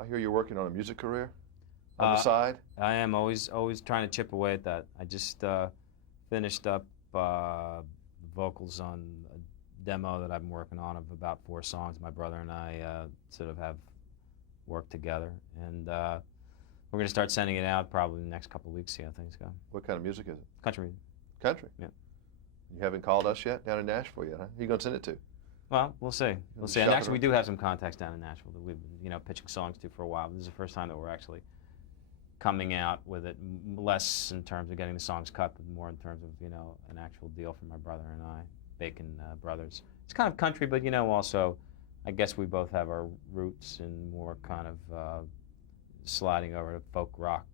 I hear you're working on a music career on the side. I am always trying to chip away at that. I just finished up vocals on a demo that I've been working on of about 4 songs. My brother and I sort of have worked together, and we're going to start sending it out probably in the next couple of weeks, see how things go. What kind of music is it? Country music. Country? Yeah. You haven't called us yet down in Nashville yet, huh? Who you going to send it to? Well, we'll see. We'll see. And actually, we do have some contacts down in Nashville that we've been, pitching songs to for a while. This is the first time that we're actually coming out with it, less in terms of getting the songs cut, but more in terms of, an actual deal from my brother and I, Bacon Brothers. It's kind of country, but, also, I guess we both have our roots in more kind of sliding over to folk rock,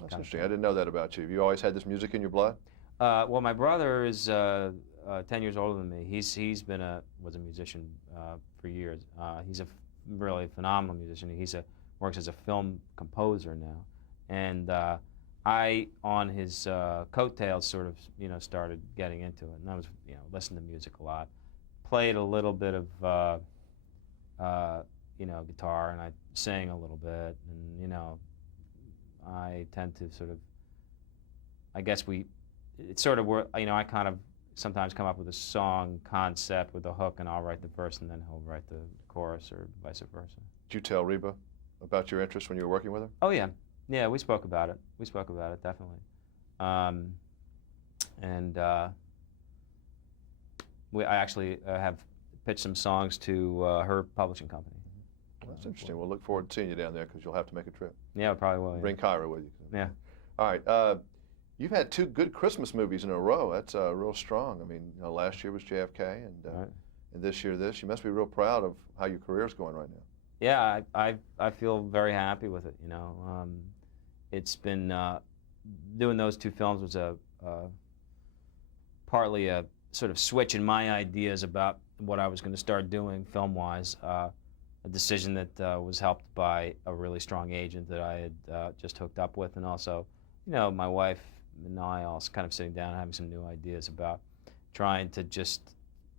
That's interesting. I didn't know that about you. Have you always had this music in your blood? Well, my brother is 10 years older than me. Was a musician for years. He's a really phenomenal musician. Works as a film composer now, and I, on his coattails, sort of started getting into it, and I was listened to music a lot, played a little bit of guitar, and I sang a little bit, and I tend to sort of, I guess it's sort of where I kind of sometimes come up with a song concept with a hook, and I'll write the verse, and then he'll write the chorus, or vice versa. Did you tell Reba about your interest when you were working with her? Oh yeah, we spoke about it. We spoke about it definitely, and I actually have pitched some songs to her publishing company. Well, that's interesting. We'll look forward to seeing you down there because you'll have to make a trip. Yeah, probably will. Yeah. Bring Kyra with you. Yeah. All right. You've had 2 good Christmas movies in a row. That's real strong. I mean, last year was JFK, and this year this. You must be real proud of how your career's going right now. Yeah, I feel very happy with it. It's been doing those 2 films was partly a sort of switch in my ideas about what I was going to start doing film-wise. A decision that was helped by a really strong agent that I had just hooked up with, and also, my wife and I also kind of sitting down and having some new ideas about trying to just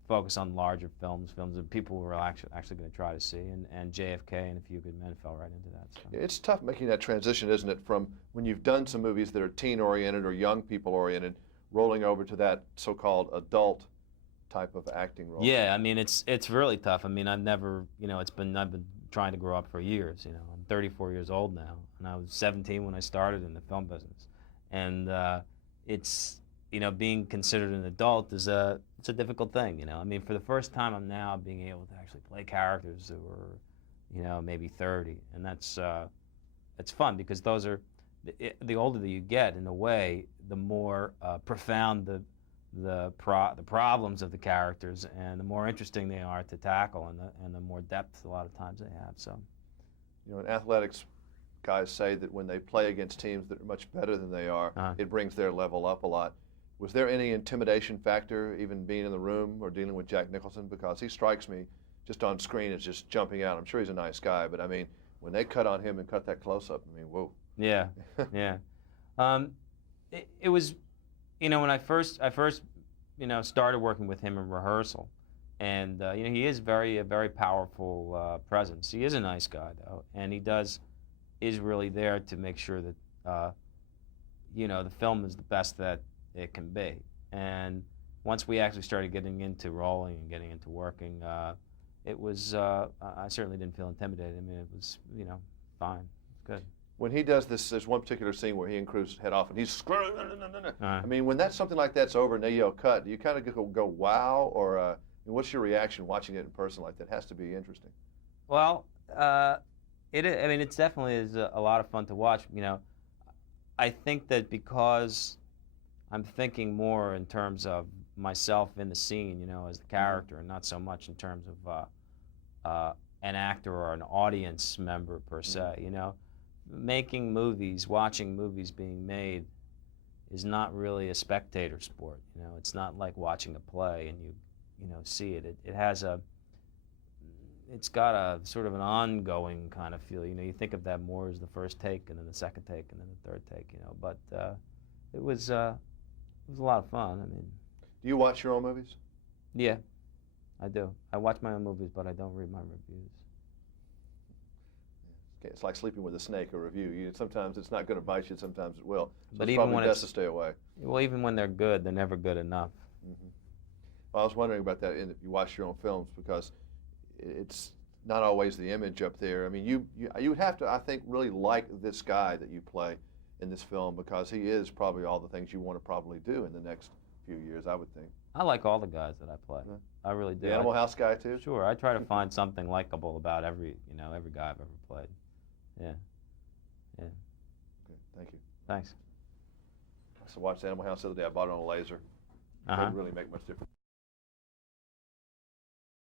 focus on larger films that people were actually going to try to see, and JFK and A Few Good Men fell right into that. So. It's tough making that transition, isn't it, from when you've done some movies that are teen-oriented or young people-oriented, rolling over to that so-called adult type of acting role. Yeah, I mean, it's really tough. I mean, I've been trying to grow up for years. I'm 34 years old now, and I was 17 when I started in the film business, and it's being considered an adult it's a difficult thing. I mean, for the first time, I'm now being able to actually play characters who were, maybe 30, and it's fun because those are the older that you get, in a way, the more profound the problems of the characters, and the more interesting they are to tackle, and the more depth a lot of times they have. So, in athletics, guys say that when they play against teams that are much better than they are, it brings their level up a lot. Was there any intimidation factor, even being in the room or dealing with Jack Nicholson? Because he strikes me, just on screen, as just jumping out. I'm sure he's a nice guy, but I mean, when they cut on him and cut that close-up, I mean, whoa. Yeah, yeah. It was, when I first started working with him in rehearsal, and he is a very powerful presence. He is a nice guy, though, and is really there to make sure that the film is the best that it can be. And once we actually started getting into rolling and getting into working, it was I certainly didn't feel intimidated. I mean, it was fine, it's good. When he does this, there's one particular scene where he and Cruz head off, and he's screaming. I mean, when something like that's over and they yell cut, do you kind of go wow, or what's your reaction watching it in person like that? It has to be interesting. Well, it is. I mean, it's definitely is a lot of fun to watch. I think that because I'm thinking more in terms of myself in the scene, as the character, and not so much in terms of an actor or an audience member per se. Making movies, watching movies being made, is not really a spectator sport. It's not like watching a play and you see it. It's got a sort of an ongoing kind of feel. You think of that more as the first take, and then the second take, and then the third take. But it was a lot of fun. I mean, do you watch your own movies? Yeah, I do. I watch my own movies, but I don't read my reviews. it's like sleeping with a snake or review. Sometimes it's not going to bite you, sometimes it will. So But it's even probably when best to stay away. Well, even when they're good, they're never good enough. Mm-hmm. Well, I was wondering about that if you watch your own films, because it's not always the image up there. I mean, you would have to, I think, really like this guy that you play in this film, because he is probably all the things you want to probably do in the next few years, I would think. I like all the guys that I play. Yeah. I really do. The Animal House guy too? Sure. I try to find something likable about every guy I've ever played. Yeah. Yeah. Okay, thank you. Thanks. I watched Animal House the other day. I bought it on a laser. It didn't really make much difference.